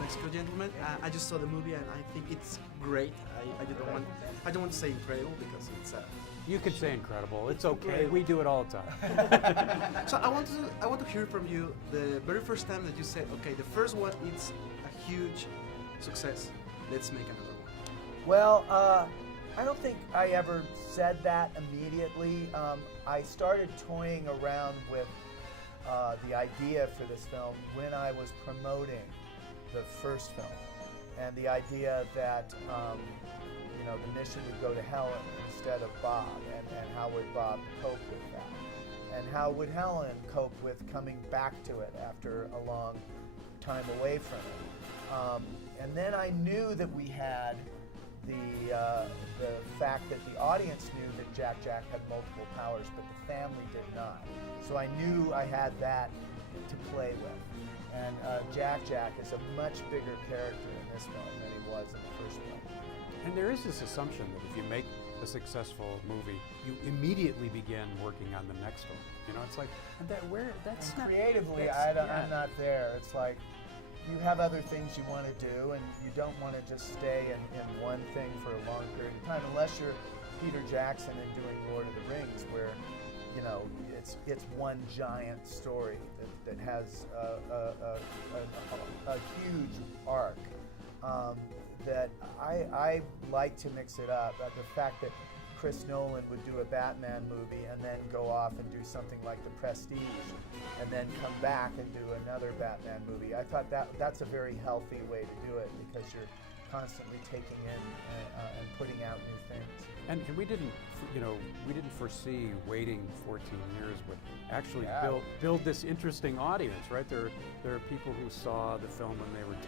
Mexico Gentleman. I just saw the movie and I think it's great. I don't want to say incredible because it's You could say incredible. It's okay. We do it all the time. So I want to hear from you the very first time that you said, okay, the first one it's a huge success. Let's make another one. Well, I don't think I ever said that immediately. I started toying around with the idea for this film when I was promoting the first film, and the idea that the mission would go to Helen instead of Bob, and how would Bob cope with that, and how would Helen cope with coming back to it after a long time away from it. And then I knew that we had the fact that the audience knew that Jack had multiple powers, but the family did not. So I knew I had that to play with. And Jack is a much bigger character in this film than he was in the first film. And there is this assumption that if you make a successful movie, you immediately begin working on the next one. You know, it's like, that's not... Creatively, I'm not there. It's like, you have other things you want to do, and you don't want to just stay in one thing for a long period of time, unless you're Peter Jackson and doing Lord of the Rings, where it's one giant story that has a huge arc. That I like to mix it up. The fact that Chris Nolan would do a Batman movie and then go off and do something like The Prestige, and then come back and do another Batman movie. I thought that's a very healthy way to do it, because you're constantly taking in and putting out new things. And we didn't foresee waiting 14 years, but actually build this interesting audience, right? There are people who saw the film when they were 10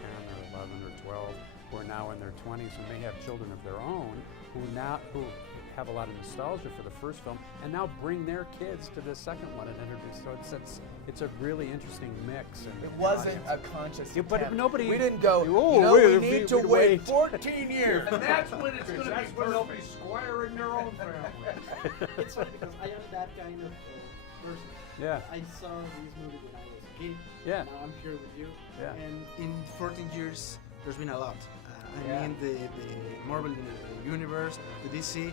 or 11 or 12, who are now in their 20s, who may have children of their own, who have a lot of nostalgia for the first film, and now bring their kids to the second one and introduce. So it's a really interesting mix. And it wasn't a conscious attempt. But nobody. We didn't go. We need to wait 14 years, and that's when it's going to be. They'll be squiring their own family. It's funny because I am that kind of person. Yeah. I saw these movies when I was a kid. Yeah. Now I'm here with you. Yeah. And in 14 years, there's been a lot. I mean, the Marvel universe, the DC.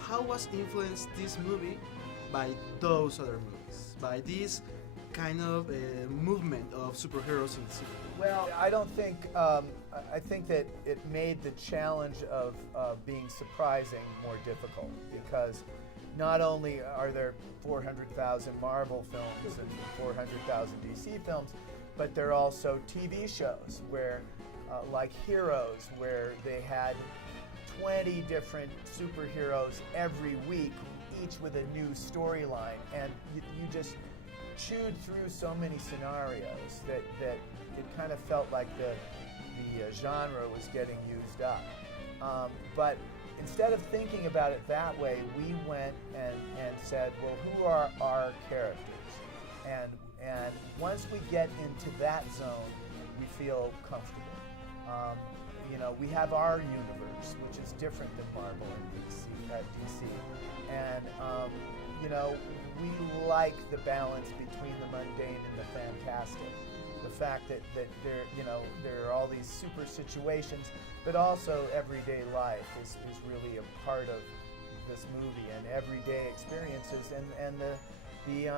How was influenced this movie by those other movies? By this kind of movement of superheroes in the cinema? Well, I don't think. I think that it made the challenge of being surprising more difficult, because not only are there 400,000 Marvel films and 400,000 DC films, but there are also TV shows where, like Heroes, where they had 20 different superheroes every week, each with a new storyline, and you just chewed through so many scenarios that it kind of felt like the genre was getting used up. But instead of thinking about it that way, we went and said, well, who are our characters? And once we get into that zone, we feel comfortable. We have our universe, which is different than Marvel and DC. And, we like the balance between the mundane and the fantastic. The fact that there are all these super situations, but also everyday life is really a part of this movie, and everyday experiences, and the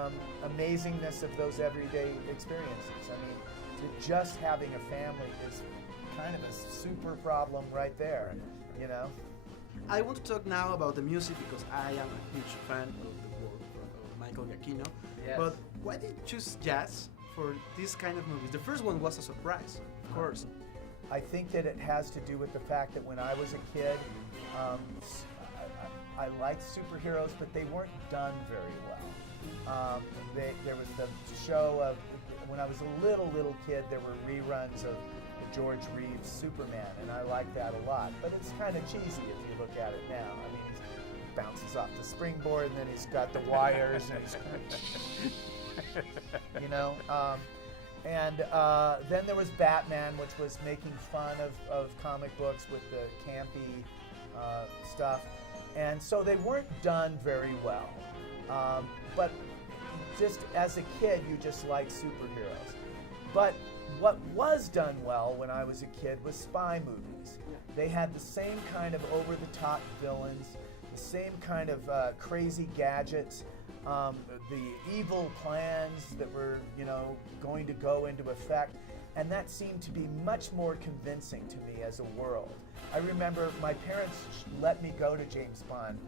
amazingness of those everyday experiences. I mean, just having a family is kind of a super problem right there, I want to talk now about the music, because I am a huge fan of the work of Michael Giacchino. Yes. But why did you choose jazz for this kind of movies? The first one was a surprise, of course. I think that it has to do with the fact that when I was a kid, I liked superheroes, but they weren't done very well. There was the show of, when I was a little kid, there were reruns of George Reeves' Superman, and I like that a lot. But it's kind of cheesy if you look at it now. I mean, he bounces off the springboard, and then he's got the wires, and he's then there was Batman, which was making fun of comic books with the campy stuff. And so they weren't done very well. But just as a kid, you just like superheroes. But what was done well when I was a kid was spy movies. They had the same kind of over-the-top villains, the same kind of crazy gadgets, the evil plans that were, going to go into effect, and that seemed to be much more convincing to me as a world. I remember my parents let me go to James Bond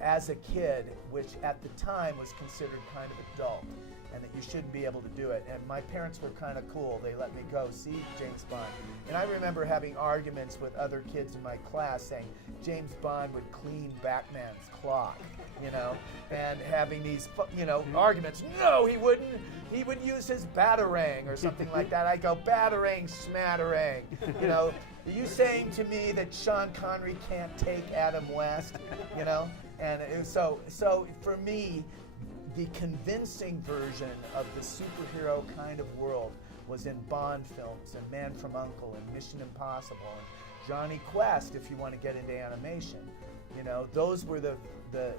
as a kid, which at the time was considered kind of adult, and that you shouldn't be able to do it. And my parents were kind of cool. They let me go see James Bond. And I remember having arguments with other kids in my class saying James Bond would clean Batman's clock, and having these, arguments. No, he wouldn't. He would use his batarang or something like that. I go, batarang, smatterang. Are you saying to me that Sean Connery can't take Adam West? And so for me, the convincing version of the superhero kind of world was in Bond films and Man from U.N.C.L.E. and Mission Impossible and Johnny Quest, if you want to get into animation. Those were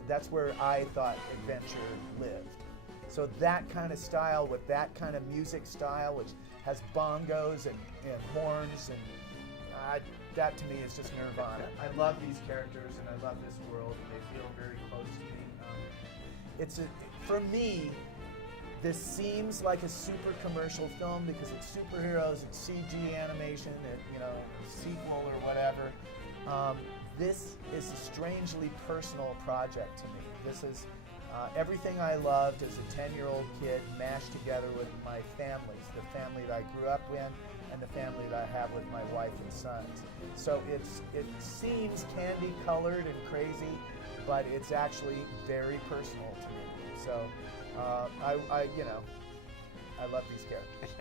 that's where I thought adventure lived. So that kind of style with that kind of music style, which has bongos and horns, and that to me is just nirvana. I love these characters and I love this world, and they feel very close to me. For me, this seems like a super commercial film because it's superheroes, it's CG animation, sequel or whatever. This is a strangely personal project to me. This is everything I loved as a 10-year-old kid mashed together with my families, the family that I grew up in and the family that I have with my wife and sons. So it seems candy-colored and crazy, but it's actually very personal to me. So I love these characters.